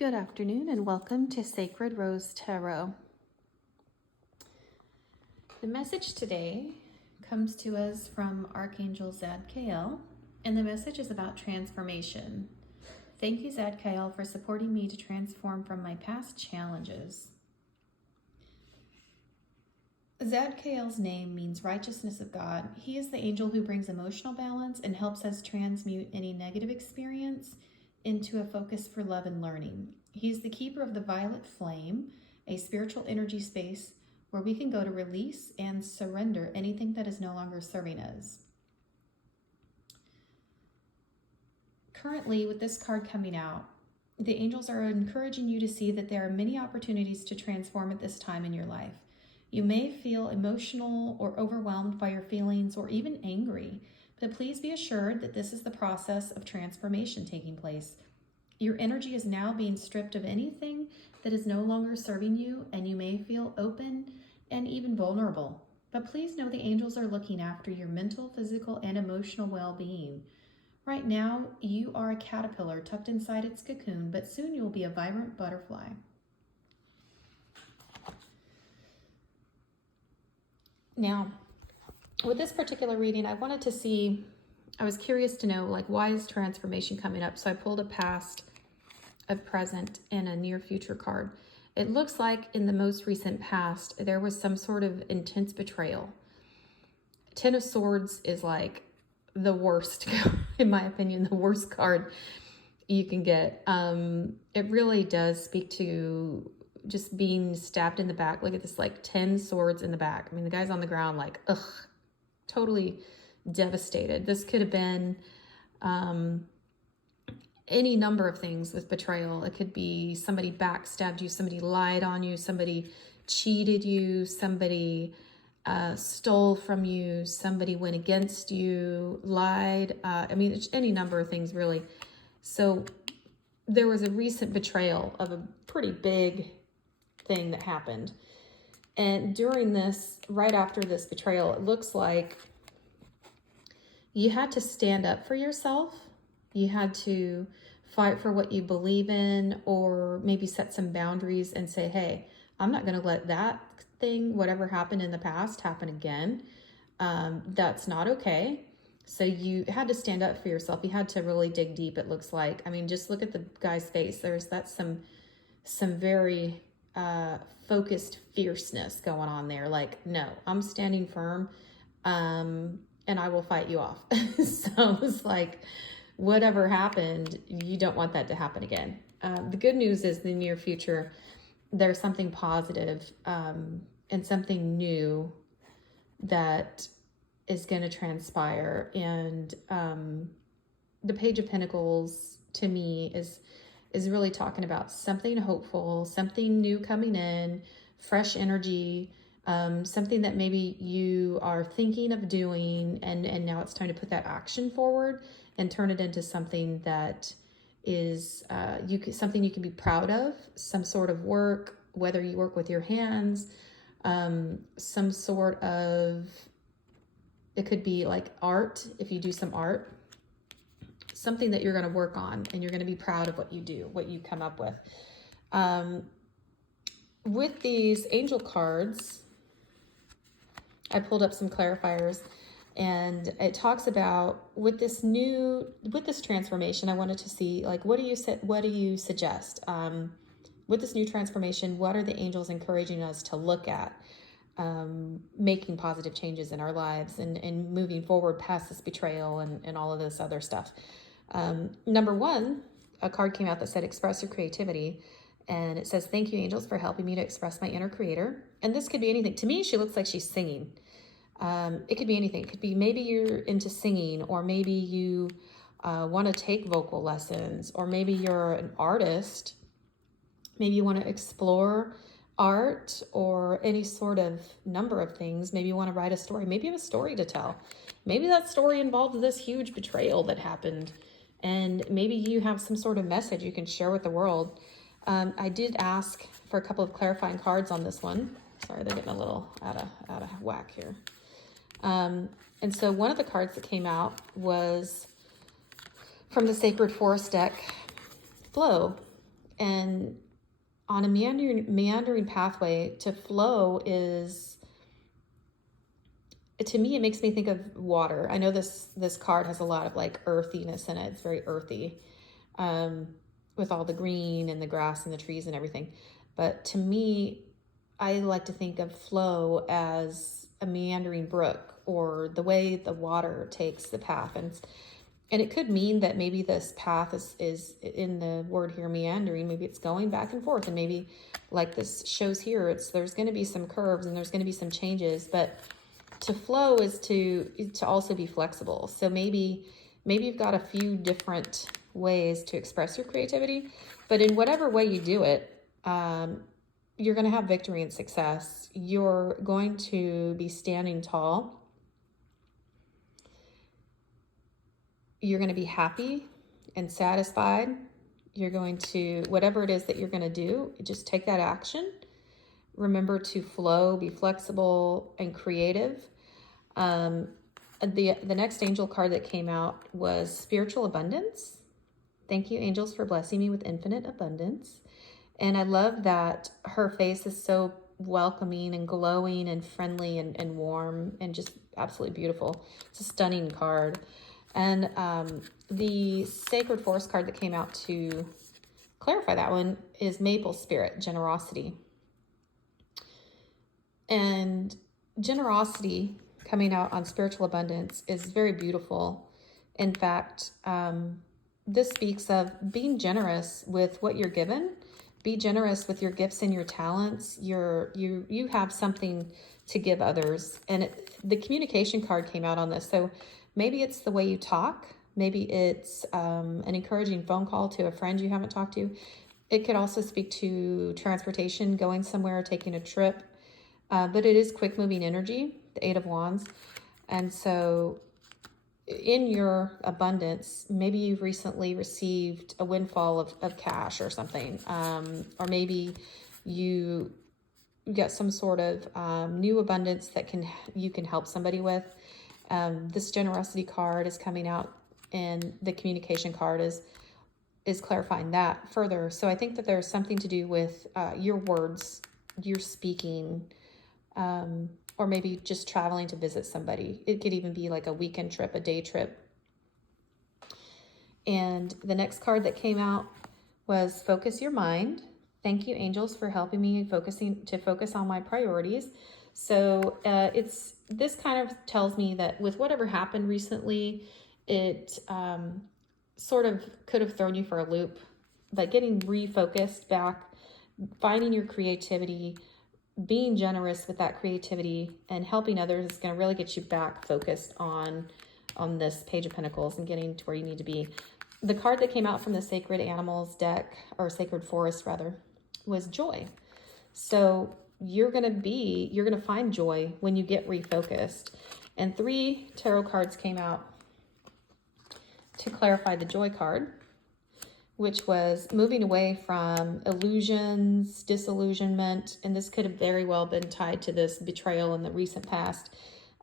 Good afternoon and welcome to Sacred Rose Tarot. The message today comes to us from Archangel Zadkiel, and the message is about transformation. Thank you, Zadkiel, for supporting me to transform from my past challenges. Zadkiel's name means righteousness of God. He is the angel who brings emotional balance and helps us transmute any negative experience into a focus for love and learning. He's the keeper of the violet flame, a spiritual energy space where we can go to release and surrender anything that is no longer serving us. Currently, with this card coming out, the angels are encouraging you to see that there are many opportunities to transform at this time in your life. You may feel emotional or overwhelmed by your feelings or even angry, but please be assured that this is the process of transformation taking place. Your energy is now being stripped of anything that is no longer serving you, and you may feel open and even vulnerable. But please know the angels are looking after your mental, physical, and emotional well-being. Right now, you are a caterpillar tucked inside its cocoon, but soon you'll be a vibrant butterfly. Now, with this particular reading, I was curious to know, why is transformation coming up? So I pulled a past, a present, and a near future card. It looks like in the most recent past, there was some sort of intense betrayal. Ten of Swords is like the worst, in my opinion, the worst card you can get. It really does speak to just being stabbed in the back. Look at this, 10 swords in the back. I mean, the guy's on the ground totally devastated. This could have been any number of things with betrayal. It could be somebody backstabbed you, somebody lied on you, somebody cheated you, somebody stole from you, somebody went against you, lied. It's any number of things, really. So there was a recent betrayal of a pretty big thing that happened. And during this, right after this betrayal, it looks like you had to stand up for yourself. You had to fight for what you believe in, or maybe set some boundaries and say, hey, I'm not going to let that thing, whatever happened in the past, happen again. That's not okay. So you had to stand up for yourself. You had to really dig deep, it looks like. Just look at the guy's face. That's some very focused fierceness going on there. No, I'm standing firm, and I will fight you off. So it's whatever happened, you don't want that to happen again. The good news is, in the near future, there's something positive, and something new that is going to transpire. And the Page of Pentacles, to me, is really talking about something hopeful, something new coming in, fresh energy, something that maybe you are thinking of doing, and now it's time to put that action forward and turn it into something that is something you can be proud of, some sort of work, whether you work with your hands, some sort of, it could be art, if you do some art, something that you're going to work on and you're going to be proud of what you do, what you come up with. With these angel cards, I pulled up some clarifiers, and it talks about with this transformation, I wanted to see, what do you suggest? With this new transformation, what are the angels encouraging us to look at? Making positive changes in our lives and moving forward past this betrayal and all of this other stuff. Number one, a card came out that said, express your creativity. And it says, thank you, angels, for helping me to express my inner creator. And this could be anything. To me, she looks like she's singing. It could be anything. It could be maybe you're into singing, or maybe you want to take vocal lessons, or maybe you're an artist. Maybe you want to explore art or any sort of number of things. Maybe you want to write a story. Maybe you have a story to tell. Maybe that story involved this huge betrayal that happened, and maybe you have some sort of message you can share with the world. I did ask for a couple of clarifying cards on this one. Sorry, they're getting a little out of whack here. And so one of the cards that came out was from the Sacred Forest deck, Flow. And on a meandering pathway, to flow is, to me, it makes me think of water. I know this card has a lot of like earthiness in it. It's very earthy, with all the green and the grass and the trees and everything. But to me, I like to think of flow as a meandering brook, or the way the water takes the path. And it could mean that maybe this path is in the word here, meandering. Maybe it's going back and forth, and maybe like this shows here, there's going to be some curves and there's going to be some changes. But to flow is to also be flexible. So maybe you've got a few different ways to express your creativity, but in whatever way you do it, you're going to have victory and success. You're going to be standing tall. You're going to be happy and satisfied. You're going to, whatever it is that you're going to do, just take that action. Remember to flow, be flexible and creative. The next angel card that came out was spiritual abundance. Thank you, angels, for blessing me with infinite abundance. And I love that her face is so welcoming and glowing and friendly and warm and just absolutely beautiful. It's a stunning card. And the sacred forest card that came out to clarify that one is maple spirit, generosity. And generosity coming out on spiritual abundance is very beautiful. In fact, this speaks of being generous with what you're given. Be generous with your gifts and your talents. You have something to give others. And the communication card came out on this. So maybe it's the way you talk. Maybe it's an encouraging phone call to a friend you haven't talked to. It could also speak to transportation, going somewhere, taking a trip. But it is quick moving energy, the Eight of Wands. And so in your abundance, maybe you've recently received a windfall of cash or something. Or maybe you get some sort of new abundance that you can help somebody with. This generosity card is coming out, and the communication card is clarifying that further. So I think that there's something to do with your words, your speaking, or maybe just traveling to visit somebody. It could even be like a weekend trip, a day trip. And the next card that came out was focus your mind. Thank you, angels, for helping me focus on my priorities. So this kind of tells me that with whatever happened recently, it sort of could have thrown you for a loop. But getting refocused back, finding your creativity, being generous with that creativity, and helping others is going to really get you back focused on this Page of Pentacles and getting to where you need to be. The card that came out from the Sacred Animals deck, or Sacred Forest rather, was joy. So you're going to find joy when you get refocused. And 3 tarot cards came out to clarify the joy card, which was moving away from illusions, disillusionment, and this could have very well been tied to this betrayal in the recent past.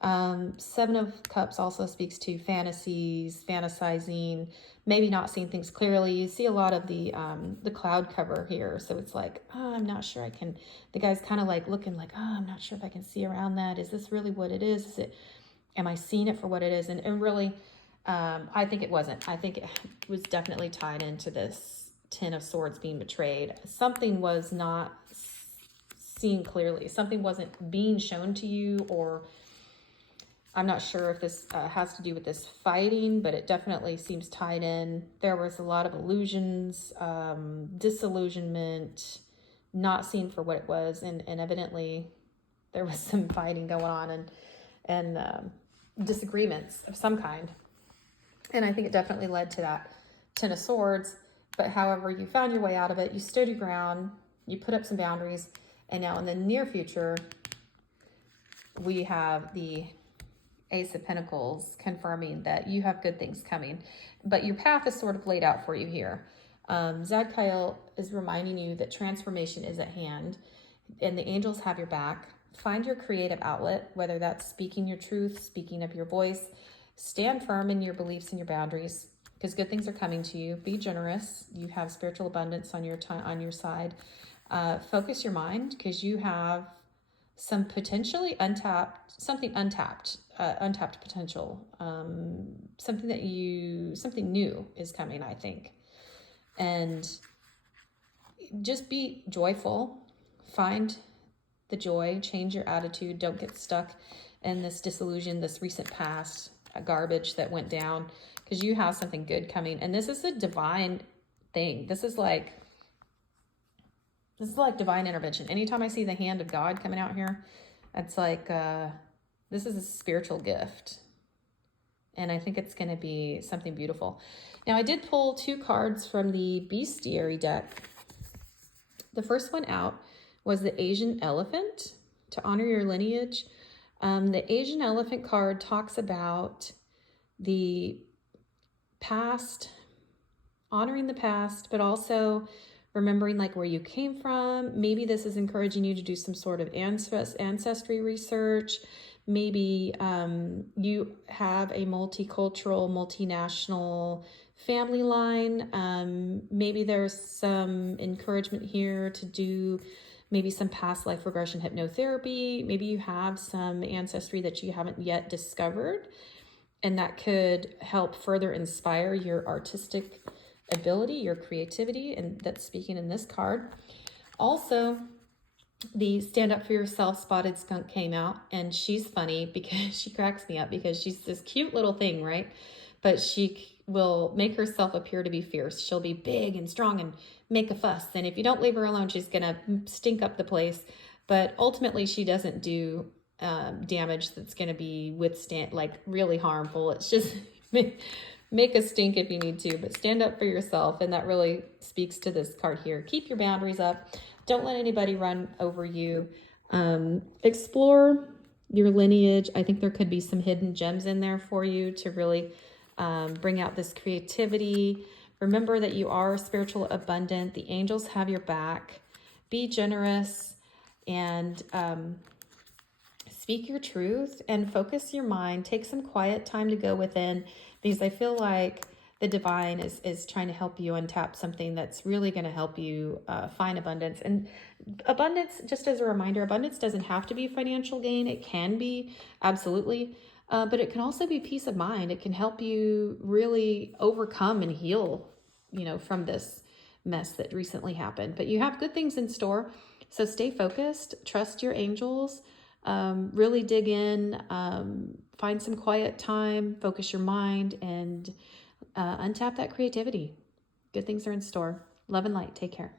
7 of Cups also speaks to fantasies, fantasizing, maybe not seeing things clearly. You see a lot of the cloud cover here, so it's like, oh, I'm not sure I can. The guy's kind of like looking like, oh, I'm not sure if I can see around that. Is this really what it is? Am I seeing it for what it is? And really, I think it wasn't. I think it was definitely tied into this 10 of Swords being betrayed. Something was not seen clearly. Something wasn't being shown to you, or I'm not sure if this has to do with this fighting, but it definitely seems tied in. There was a lot of illusions, disillusionment, not seen for what it was, and evidently there was some fighting going on and disagreements of some kind. And I think it definitely led to that 10 of Swords. But however, you found your way out of it. You stood your ground. You put up some boundaries. And now in the near future, we have the Ace of Pentacles confirming that you have good things coming. But your path is sort of laid out for you here. Zadkiel is reminding you that transformation is at hand. And the angels have your back. Find your creative outlet, whether that's speaking your truth, speaking of your voice. Stand firm in your beliefs and your boundaries. because good things are coming to you. Be generous. You have spiritual abundance on your time, on your side. Focus your mind, because you have some potentially untapped potential. Something new is coming, I think. And just be joyful. Find the joy, change your attitude. Don't get stuck in this disillusion, this recent past garbage that went down, because you have something good coming. And this is a divine thing. This is like divine intervention. Anytime I see the hand of God coming out here, it's like, this is a spiritual gift. And I think it's going to be something beautiful. Now, I did pull 2 cards from the Bestiary deck. The first one out was the Asian elephant, to honor your lineage. The Asian elephant card talks about the past, honoring the past, but also remembering like where you came from. Maybe this is encouraging you to do some sort of ancestry research. Maybe you have a multicultural, multinational family line. Maybe there's some encouragement here to do maybe some past life regression hypnotherapy. Maybe you have some ancestry that you haven't yet discovered, and that could help further inspire your artistic ability, your creativity, and that's speaking in this card. Also, the Stand Up For Yourself spotted skunk came out, and she's funny because she cracks me up, because she's this cute little thing, right? But she will make herself appear to be fierce. She'll be big and strong and make a fuss. And if you don't leave her alone, she's going to stink up the place. But ultimately, she doesn't do damage that's going to be really harmful. It's just make a stink if you need to, but stand up for yourself. And that really speaks to this card here. Keep your boundaries up. Don't let anybody run over you. Explore your lineage. I think there could be some hidden gems in there for you to really bring out this creativity. Remember that you are spiritual abundant. The angels have your back. Be generous and speak your truth and focus your mind. Take some quiet time to go within, because I feel like the divine is trying to help you untap something that's really going to help you find abundance. And abundance, just as a reminder, abundance doesn't have to be financial gain. It can be, absolutely. But it can also be peace of mind. It can help you really overcome and heal, from this mess that recently happened. But you have good things in store. So stay focused, trust your angels, really dig in, find some quiet time, focus your mind, and untap that creativity. Good things are in store. Love and light. Take care.